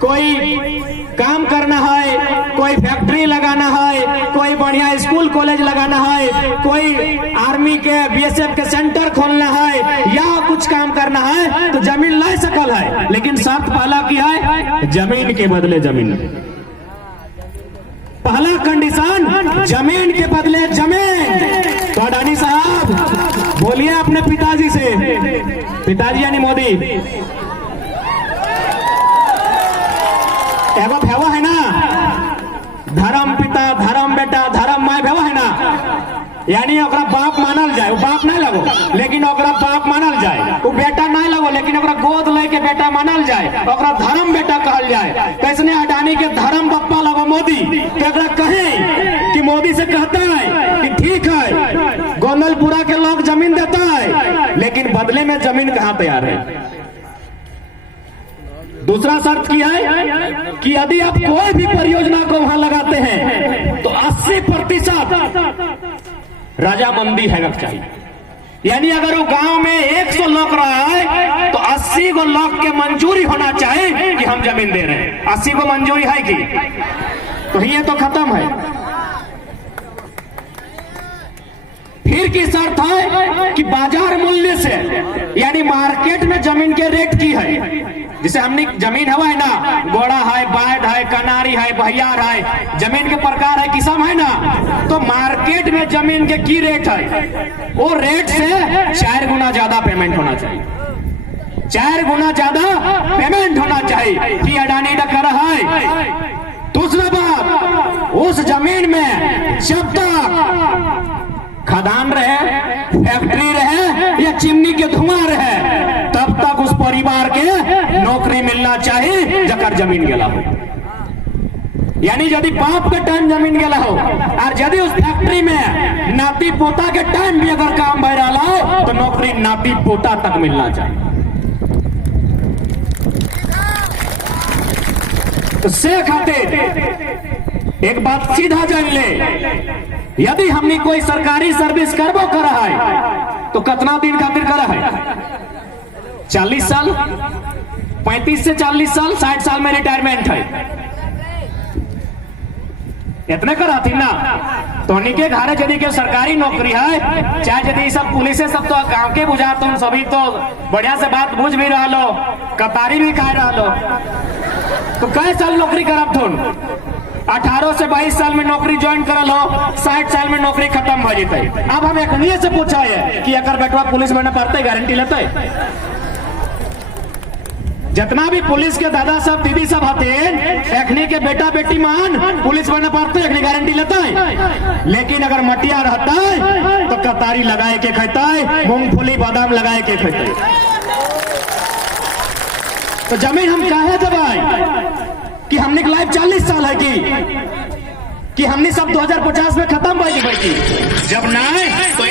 कोई काम करना है, कोई फैक्ट्री लगाना है, कोई बढ़िया स्कूल कॉलेज लगाना है, कोई आर्मी के बीएसएफ के सेंटर खोलना है या कुछ काम करना है तो जमीन ले सकल है, लेकिन शर्त पहला की है जमीन के बदले जमीन। पहला कंडीशन जमीन के बदले जमीन। तो अडानी साहब बोलिए अपने पिताजी से, पिताजी यानी मोदी, एगो भेवा है ना, धर्म पिता धर्म बेटा धर्म माय भेवा है ना, यानी ओकरा बाप मानल जाए, वो बाप नहीं लगो लेकिन ओकरा बाप मानल जाए, वो बेटा नहीं लगो लेकिन ओकरा गोद लेके बेटा मानल जाए, ओकरा धर्म बेटा कहल जाए। कैसने अडानी के धर्म बप्पा लगो मोदी, तो ओकरा कहे कि मोदी से कहता है कि ठीक है गोंदलपुरा के लोग जमीन देता है लेकिन बदले में जमीन कहाँ तैयार है। दूसरा शर्त की है कि यदि आप कोई भी परियोजना को वहां लगाते हैं तो 80% रजामंदी है चाहिए, यानी अगर वो गांव में 100 लोग रहा है तो 80 गो लोग के मंजूरी होना चाहिए कि हम जमीन दे रहे हैं। 80 को मंजूरी है कि तो ये तो खत्म है। फिर की शर्त है कि बाजार मूल्य से, यानी मार्केट में जमीन के रेट की है, जिसे हमने जमीन हवा है ना, गोड़ा है, बैड है, कनारी है, बहियार है, जमीन के प्रकार है, किस्म है ना, तो मार्केट में जमीन के की रेट है वो रेट से 4 गुना ज्यादा पेमेंट होना चाहिए, 4 गुना ज्यादा पेमेंट होना चाहिए कि अडानी ने करा है। दूसरा बात, उस जमीन में जब तक खदान रहे, फैक्ट्री रहे या चिमनी के धुआं रहे तब तक उस परिवार के नौकरी मिलना चाहिए जकर जमीन गेला हो। यानी यदि बाप के टाइम जमीन गेला हो और यदि उस फैक्ट्री में नाती पोता के टाइम भी अगर काम बह रहा हो तो नौकरी नाती पोता तक मिलना चाहिए। तो से खातिर एक बात सीधा जान ले, यदि हमने कोई सरकारी सर्विस करबो करा है तो कितना दिन खातिर करा है, 40 साल, 35 से 40 साल, 60 साल में रिटायरमेंट है, इतने करा थी ना। तो उन्हीं के घरे यदि के सरकारी नौकरी है, चाहे यदि सब पुलिस सब तो गांव के बुझा, तुम सभी तो बढ़िया से बात बुझ भी रहा लो, कतारी भी खा रहा लो, तो कई साल नौकरी करब तुम, 18 से 22 साल में नौकरी ज्वाइन कर लो, 60 साल में नौकरी खत्म हो जाते। अब हम एक से पूछा है कि अगर बेटवा पुलिस में पढ़ते गारंटी लेते, जितना भी पुलिस के दादा सब दीदी सब आते एखनी के बेटा बेटी मान पुलिस में पढ़ते एखनी गारंटी लेता है, लेकिन अगर मटिया रहता है तो कतारी लगाए के खाता है, मूंगफली बादाम लगाए के खाता है। तो जमीन हम काहे दबाए कि हमने की लाइफ 40 साल है कि हमने सब 2050 में खत्म हो जाएगी, जब ना तो